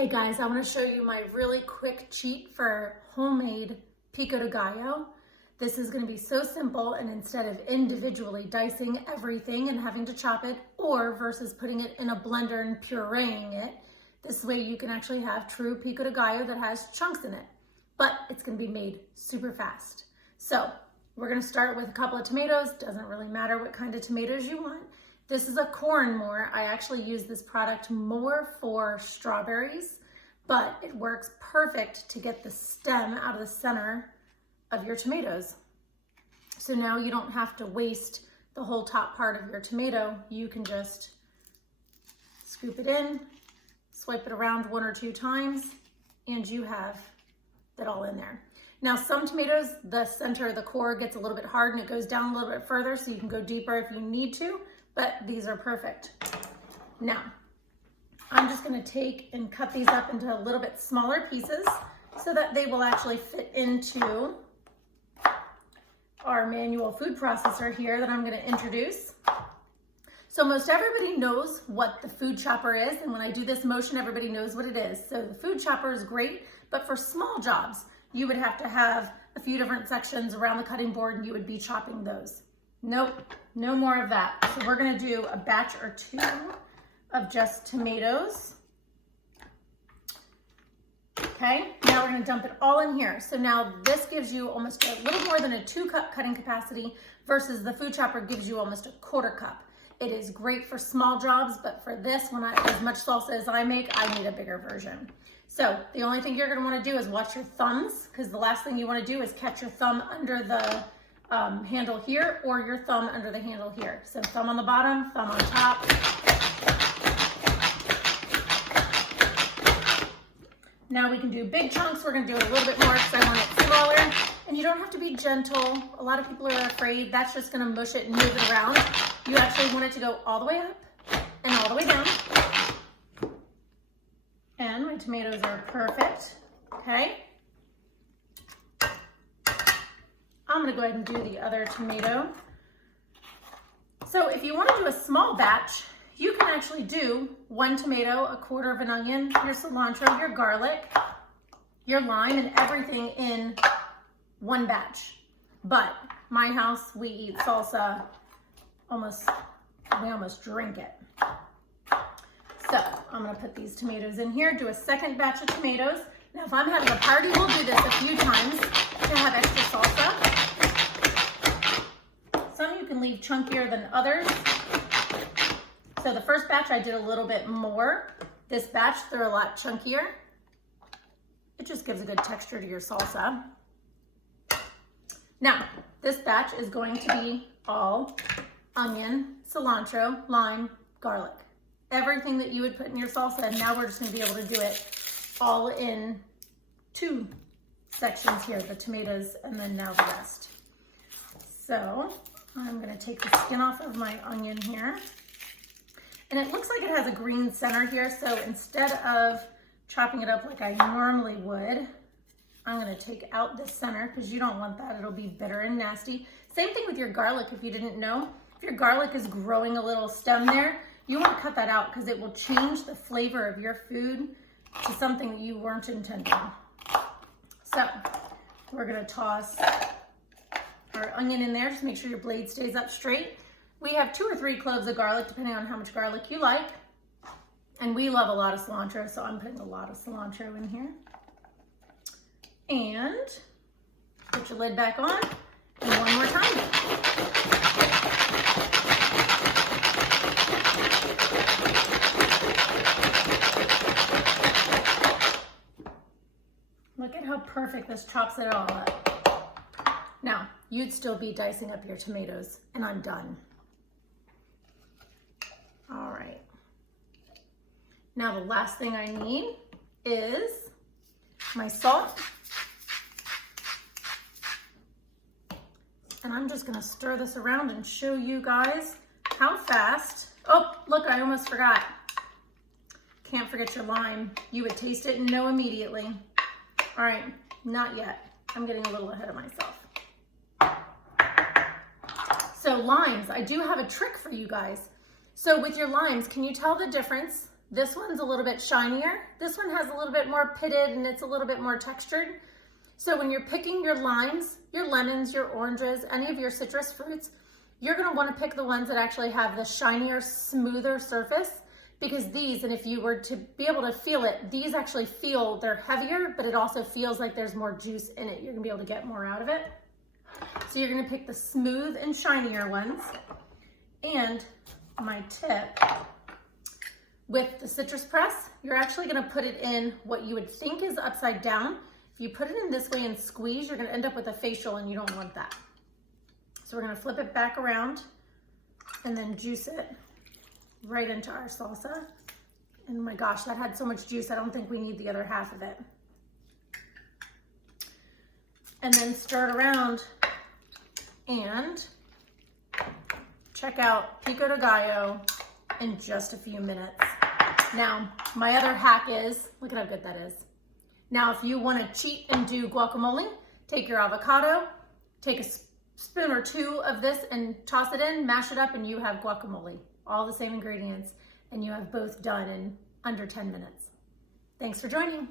Hey guys, I want to show you my really quick cheat for homemade pico de gallo. This is going to be so simple, and instead of individually dicing everything and having to chop it, or versus putting it in a blender and pureeing it, this way you can actually have true pico de gallo that has chunks in it, but it's going to be made super fast. So we're going to start with a couple of tomatoes. Doesn't really matter what kind of tomatoes you want. This is a corn more. I actually use this product more for strawberries, but it works perfect to get the stem out of the center of your tomatoes. So now you don't have to waste the whole top part of your tomato. You can just scoop it in, swipe it around 1 or 2 times, and you have that all in there. Now, some tomatoes, the center of the core gets a little bit hard and it goes down a little bit further, so you can go deeper if you need to, but these are perfect. Now, I'm just gonna take and cut these up into a little bit smaller pieces so that they will actually fit into our manual food processor here that I'm gonna introduce. So most everybody knows what the food chopper is, and when I do this motion, everybody knows what it is. So the food chopper is great, but for small jobs, you would have to have a few different sections around the cutting board and you would be chopping those. Nope, no more of that. So we're gonna do a batch or 2 of just tomatoes. Okay, now we're gonna dump it all in here. So now this gives you almost a little more than a 2-cup cutting capacity versus the food chopper gives you almost a 1/4 cup. It is great for small jobs, but for this, as much salsa as I make, I need a bigger version. So the only thing you're gonna wanna do is watch your thumbs, because the last thing you wanna do is catch your thumb under the handle here or your thumb under the handle here. So thumb on the bottom, thumb on top. Now we can do big chunks. We're gonna do it a little bit more because I want it smaller. And you don't have to be gentle. A lot of people are afraid that's just gonna mush it and move it around. You actually want it to go all the way up and all the way down. And my tomatoes are perfect, okay? I'm gonna go ahead and do the other tomato. So if you wanna do a small batch, you can actually do 1 tomato, 1/4 of an onion, your cilantro, your garlic, your lime, and everything in 1 batch. But my house, we eat salsa we almost drink it. So I'm gonna put these tomatoes in here, do a 2nd batch of tomatoes. Now if I'm having a party, we'll do this a few times to have extra salsa. Some you can leave chunkier than others. So the first batch I did a little bit more. This batch, they're a lot chunkier. It just gives a good texture to your salsa. Now, this batch is going to be all onion, cilantro, lime, garlic. Everything that you would put in your salsa, and now we're just gonna be able to do it all in 2 sections here, the tomatoes and then now the rest. So I'm gonna take the skin off of my onion here. And it looks like it has a green center here, so instead of chopping it up like I normally would, I'm gonna take out the center because you don't want that, it'll be bitter and nasty. Same thing with your garlic, if you didn't know. If your garlic is growing a little stem there, you want to cut that out because it will change the flavor of your food to something that you weren't intending. So we're gonna toss our onion in there, just make sure your blade stays up straight. We have 2 or 3 cloves of garlic, depending on how much garlic you like. And we love a lot of cilantro, so I'm putting a lot of cilantro in here. And put your lid back on, and 1 more time. Look at how perfect this chops it all up. Now, you'd still be dicing up your tomatoes, and I'm done. All right. Now the last thing I need is my salt. And I'm just gonna stir this around and show you guys how fast. Oh, look, I almost forgot. Can't forget your lime. You would taste it and know immediately. All right, not yet. I'm getting a little ahead of myself. So limes, I do have a trick for you guys. So with your limes, can you tell the difference This one's a little bit shinier. This one has a little bit more pitted and it's a little bit more textured. So when you're picking your limes, your lemons, your oranges, any of your citrus fruits, you're gonna wanna pick the ones that actually have the shinier, smoother surface, because these, and if you were to be able to feel it, these actually feel, they're heavier, but it also feels like there's more juice in it. You're gonna be able to get more out of it. So you're gonna pick the smooth and shinier ones. And my tip, with the citrus press, you're actually gonna put it in what you would think is upside down. If you put it in this way and squeeze, you're gonna end up with a facial and you don't want that. So we're gonna flip it back around and then juice it right into our salsa. And my gosh, that had so much juice, I don't think we need the other half of it. And then stir it around and check out pico de gallo in just a few minutes. Now, my other hack is, look at how good that is. Now, if you wanna cheat and do guacamole, take your avocado, take a spoon or two of this and toss it in, mash it up, and you have guacamole. All the same ingredients, and you have both done in under 10 minutes. Thanks for joining.